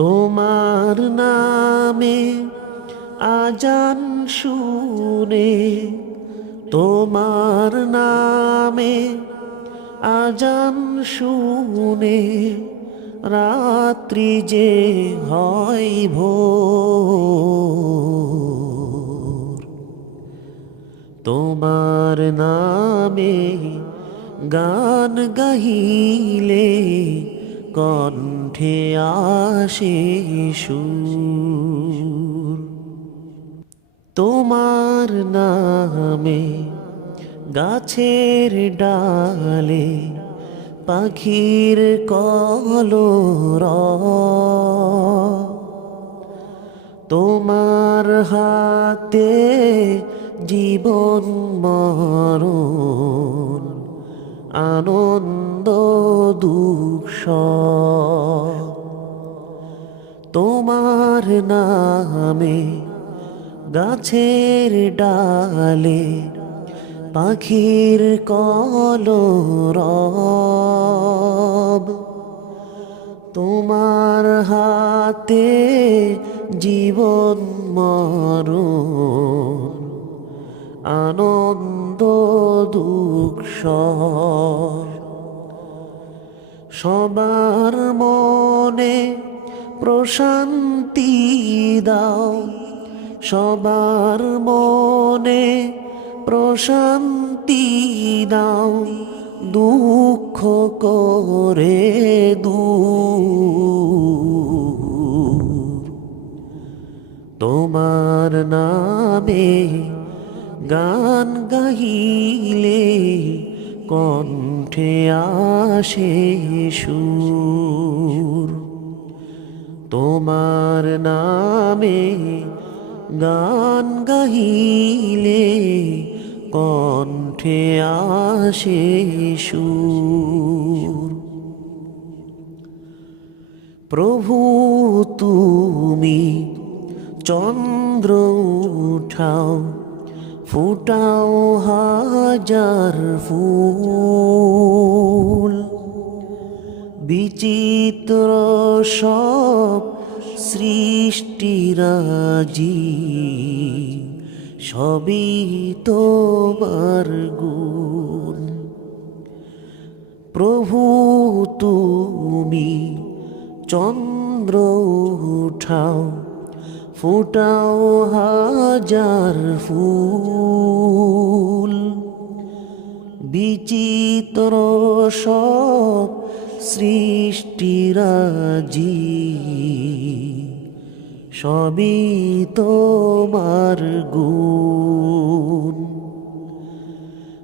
তোমার নামে আজান শুনে, তোমার নামে আজান শুনে রাত্রি যে হয় ভোর। তোমার নামে গান গাহিলে কণ্ঠে সুর। তোমার নামে গাছের ডালে পাখির কলর। তোমার হাতে জীবন মরণ আনন্দ দুঃখ তোমার নামে গাছের ডালে পাখির কলরব। তোমার হাতে জীবন মরণ আনন্দ দুঃখ সবার মনে প্রশান্তি দাও। সবার মনে প্রশান্তি দাও। দুঃখ করে দু তোমার নামে গান গাহিলে কণ্ঠে আসে সুর। তোমার নামে গান গাহিলে কণ্ঠে আসে সুর। প্রভু তুমি চন্দ্র উঠাও ফুটাও হাজার ফুল। বিচিত্র সব সৃষ্টিরাজি সবই তোমার গুণ। প্রভু তুমি চন্দ্র উঠাও। ফুটাও হাজার ফুল। বিচিত্র সব সৃষ্টিরাজি সবই তোমার গুণ।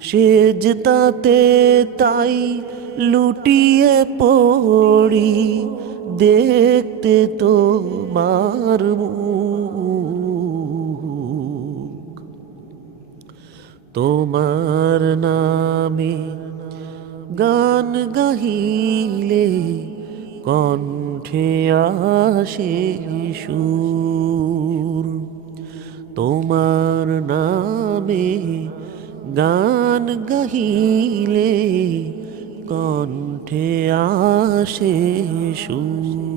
সেজ তাতে তাই লুটিয়ে পড়ি দেখতে তোমার মুখ। তোমার নামে গান গাহিলে কণ্ঠে আসে সুর। তোমার নামে গান গাহিলে কণ্ঠে আসে সুর।